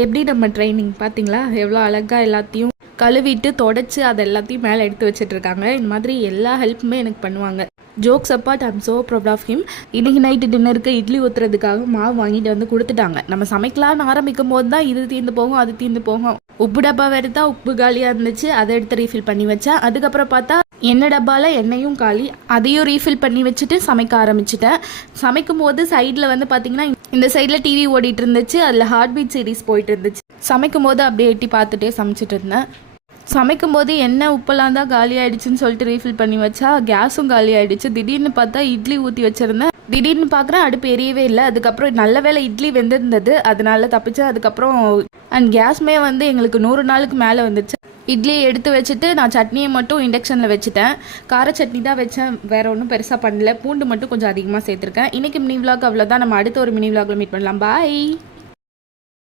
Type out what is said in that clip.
எப்படி நம்ம ட்ரைனிங் பார்த்தீங்களா? எவ்வளோ அழகாக எல்லாத்தையும் கழுவிட்டு தொடச்சி அதை எல்லாத்தையும் மேலே எடுத்து வச்சிட்ருக்காங்க. இந்த மாதிரி எல்லா ஹெல்ப்புமே எனக்கு பண்ணுவாங்க. Jokes apart, I'm so proud of him. இன்றைக்கி நைட்டு டின்னருக்கு இட்லி ஊற்றுறதுக்காக மாவு வாங்கிட்டு வந்து கொடுத்துட்டாங்க. நம்ம சமைக்கலான்னு ஆரம்பிக்கும் போது தான் இது தீர்ந்து போகும், அது தீர்ந்து போகும். உப்பு டப்பா எடுத்தா உப்பு காலியாக இருந்துச்சு, அதை எடுத்து ரீஃபில் பண்ணி வச்சேன். அதுக்கப்புறம் பார்த்தா எண்ணெய் டப்பாவில் எண்ணெயும் காலி, அதையும் ரீஃபில் பண்ணி வச்சுட்டு சமைக்க ஆரம்பிச்சிட்டேன். சமைக்கும் போது சைடில் வந்து பார்த்திங்கன்னா இந்த சைடில் டிவி ஓடிட்டு இருந்துச்சு, அதில் ஹார்ட் பீட் சீரிஸ் போயிட்டு இருந்துச்சு. சமைக்கும் போது அப்படியே எட்டி பார்த்துட்டே சமைச்சிட்டு இருந்தேன். சமைக்கும் போது எண்ணெய் உப்பெல்லாம் தான் காலி ஆகிடுச்சின்னு சொல்லிட்டு ரீஃபில் பண்ணி வச்சா கேஸும் காலி ஆகிடுச்சு. திடீர்னு பார்த்தா இட்லி ஊற்றி வச்சுருந்தேன். திடீர்னு பார்க்குறேன் அடுப்பு எரியவே இல்லை. அதுக்கப்புறம் நல்ல வேளை இட்லி வெந்திருந்தது, அதனால தப்பிச்சேன். அதுக்கப்புறம் அண்ட் கேஸுமே வந்து எங்களுக்கு 100 நாளுக்கு மேலே வந்துச்சு. இட்லியை எடுத்து வச்சுட்டு நான் சட்னியை மட்டும் இண்டக்ஷனில் வச்சுட்டேன். கார சட்னி தான் வச்சேன், வேறு ஒன்றும் பெருசாக பண்ணல. பூண்டு மட்டும் கொஞ்சம் அதிகமாக சேர்த்துருக்கேன். இன்றைக்கி மினி விலாக் அவ்வளோதான். நம்ம அடுத்த ஒரு மினி விலாகில் மீட் பண்ணலாம். பாய்.